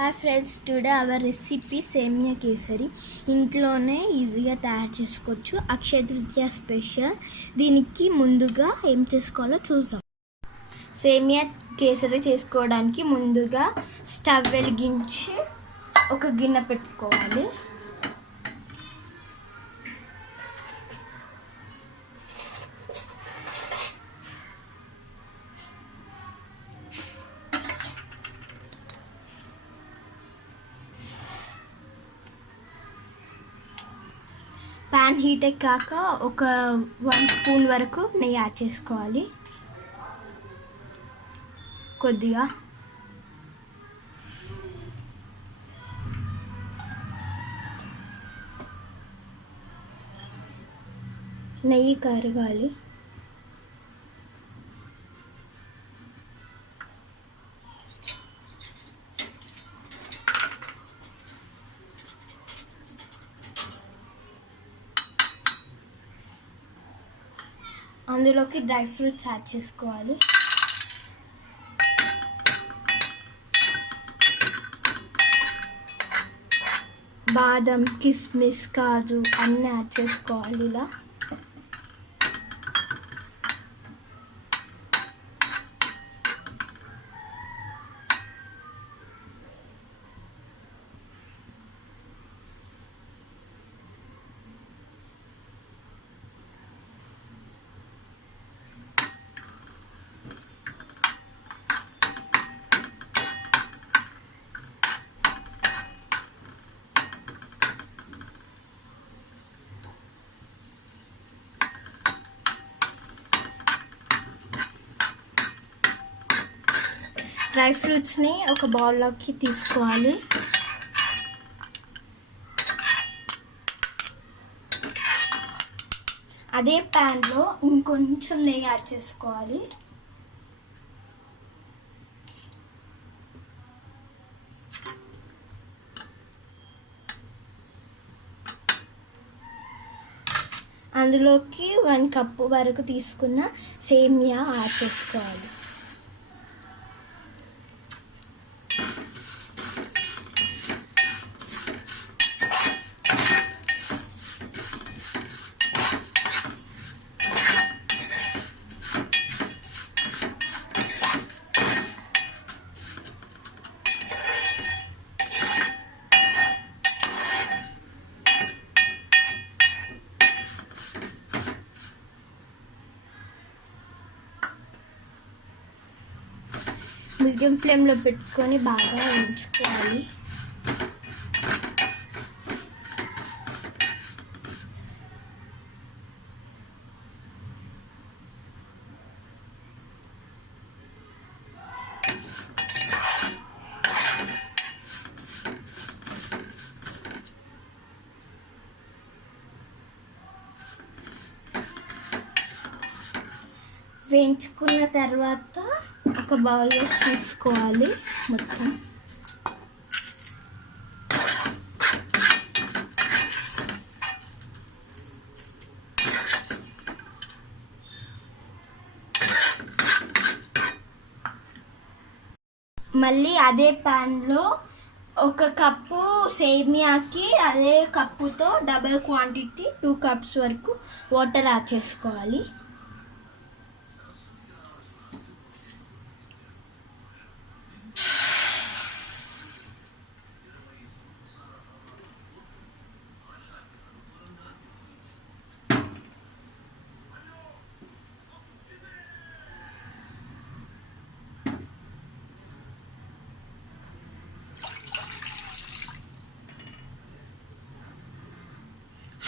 Hi friends, today our recipe సేమియా కేసరి. ఇంట్లోనే ఈజీగా తయారు చేసుకోవచ్చు. అక్షయ తృతీయ స్పెషల్. దీనికి ముందుగా ఏం చేసుకోవాలో చూద్దాం. సేమియా కేసరి చేసుకోవడానికి ముందుగా స్టవ్ వెలిగించి ఒక గిన్నె పెట్టుకోవాలి. ప్యాన్ హీట్ ఎక్కాక ఒక 1 స్పూన్ వరకు నెయ్యి యాడ్ చేసుకోవాలి. కొద్దిగా నెయ్యి కరగాలి. అందులోకి డ్రై ఫ్రూట్స్ యాడ్ చేసుకోవాలి. బాదం, కిస్మిస్, కాజు అన్నీ యాడ్ చేసుకోవాలి. ఇలా డ్రై ఫ్రూట్స్ని ఒక బౌల్లోకి తీసుకోవాలి. అదే ప్యాన్లో ఇంకొంచెం నెయ్యి యాడ్ చేసుకోవాలి. అందులోకి 1 కప్పు వరకు తీసుకున్న సేమియా యాడ్ చేసుకోవాలి. మీడియం ఫ్లేమ్లో పెట్టుకొని బాగా ఉంచుకోవాలి. వేయించుకున్న తర్వాత ఒక బౌల్లో తీసుకోవాలి. మొత్తం మళ్ళీ అదే ప్యాన్లో 1 కప్పు సేమియాకి అదే కప్పుతో డబల్ క్వాంటిటీ 2 కప్స్ వరకు వాటర్ యాడ్ చేసుకోవాలి.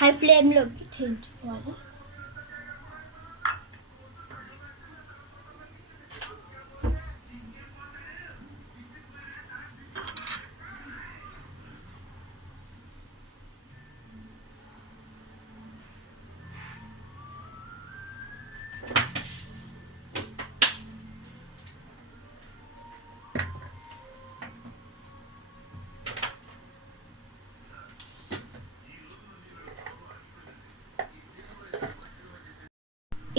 హై ఫ్లేమ్లోకి చేయించుకోవాలి.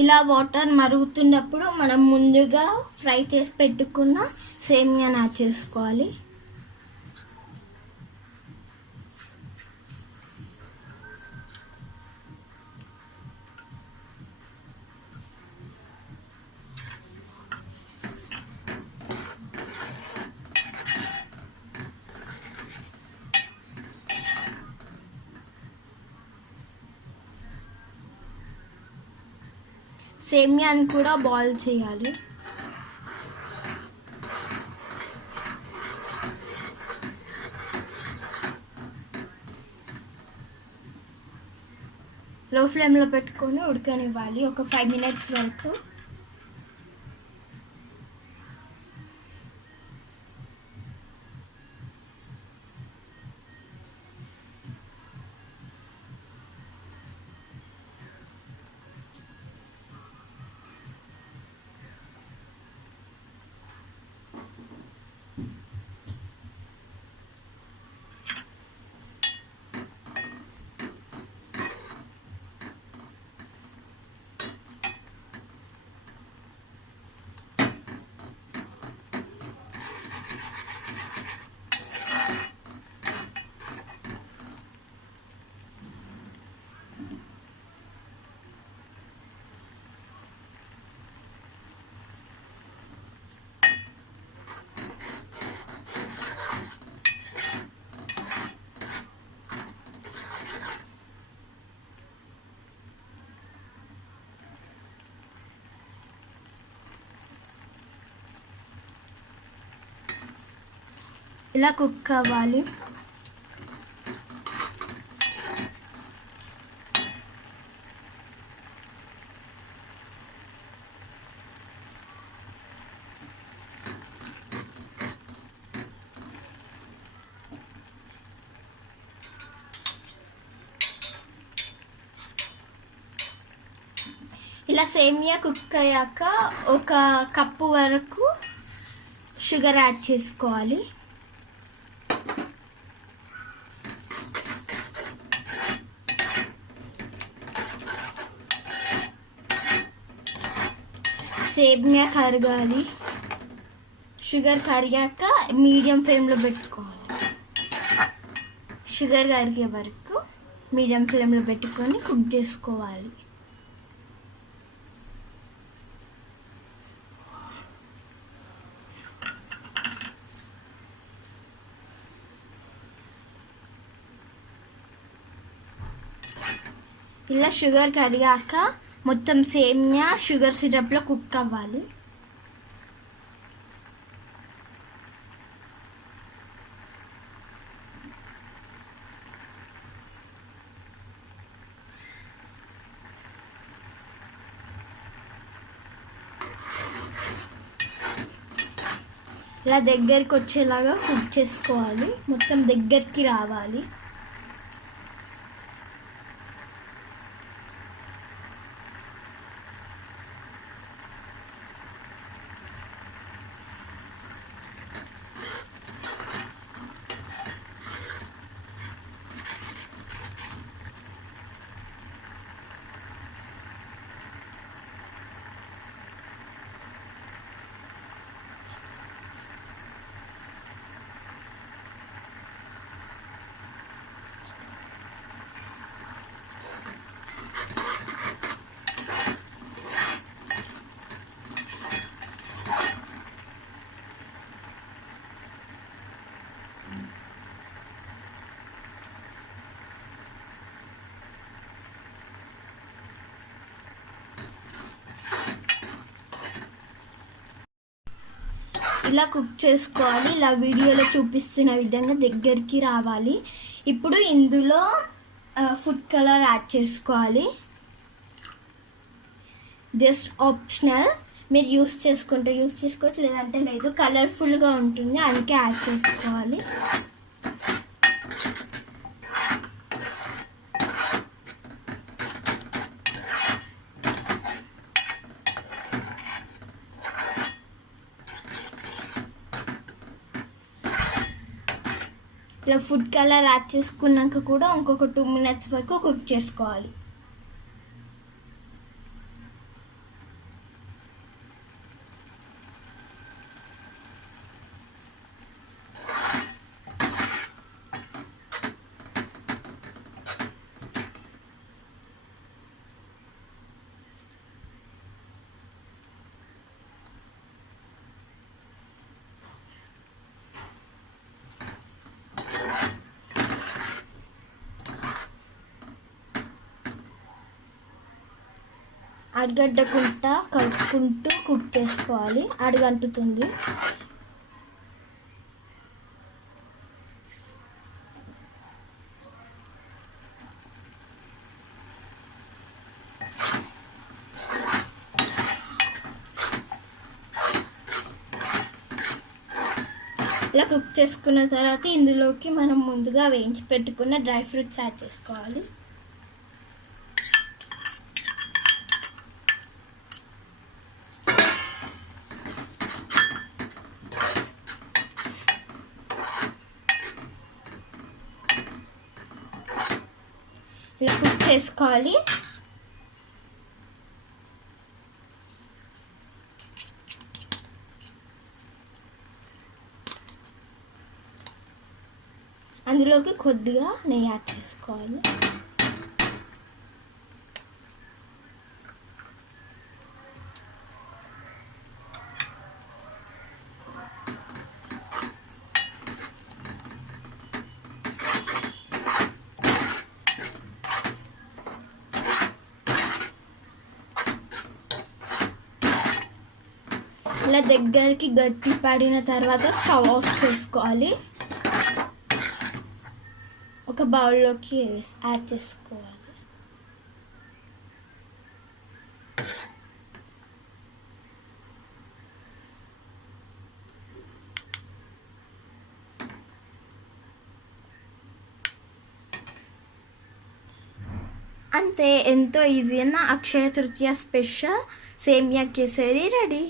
ఇలా వాటర్ మరుగుతున్నప్పుడు మనం ముందుగా ఫ్రై చేసి పెట్టుకున్న సేమియాని యాడ్ చేసుకోవాలి. సేమియాని కూడా బాయిల్ చేయాలి. లో ఫ్లేమ్లో పెట్టుకొని ఉడకనివ్వాలి ఒక 5 minutes వరకు. ఇలా కుక్ అవ్వాలి. ఇలా సేమియా కుక్ అయ్యాక ఒక కప్పు వరకు షుగర్ యాడ్ చేసుకోవాలి. సేమియా కరగాలి. షుగర్ కరిగాక మీడియం ఫ్లేమ్లో పెట్టుకోవాలి. షుగర్ కరిగే వరకు మీడియం ఫ్లేమ్లో పెట్టుకొని కుక్ చేసుకోవాలి. ఇలా షుగర్ కరిగాక మొత్తం సేమియా షుగర్ సిరప్లో కుక్ అవ్వాలి. ఇలా దగ్గరికి వచ్చేలాగా కుక్ చేసుకోవాలి. మొత్తం దగ్గరికి రావాలి. ఇలా కుక్ చేసుకోవాలి. ఇలా వీడియోలో చూపిస్తున్న విధంగా దగ్గరికి రావాలి. ఇప్పుడు ఇందులో ఫుడ్ కలర్ యాడ్ చేసుకోవాలి. జస్ట్ ఆప్షనల్, మీరు యూస్ చేసుకుంటే యూస్ చేసుకోవచ్చు, లేదంటే లేదు. కలర్ఫుల్గా ఉంటుంది, అందుకే యాడ్ చేసుకోవాలి. ఇలా ఫుడ్ కలర్ యాడ్ చేసుకున్నాక కూడా ఇంకొక 2 minutes వరకు కుక్ చేసుకోవాలి. అడగడ్డకుంటా కలుపుకుంటూ కుక్ చేసుకోవాలి, అడుగంటుతుంది. ఇలా కుక్ చేసుకున్న తర్వాత ఇందులోకి మనం ముందుగా వేయించి పెట్టుకున్న డ్రై ఫ్రూట్స్ యాడ్ చేసుకోవాలి. ఇలా కుక్ చేసుకోవాలి. అందులోకి కొద్దిగా నెయ్యి యాడ్ చేసుకోవాలి. ఇలా దగ్గరికి గట్టి పడిన తర్వాత స్టవ్ ఆఫ్ చేసుకోవాలి. ఒక బౌల్లోకి యాడ్ చేసుకోవాలి. అంతే, ఎంతో ఈజీ అయిన అక్షయ తృతీయ స్పెషల్ సేమియా కేసరి రెడీ.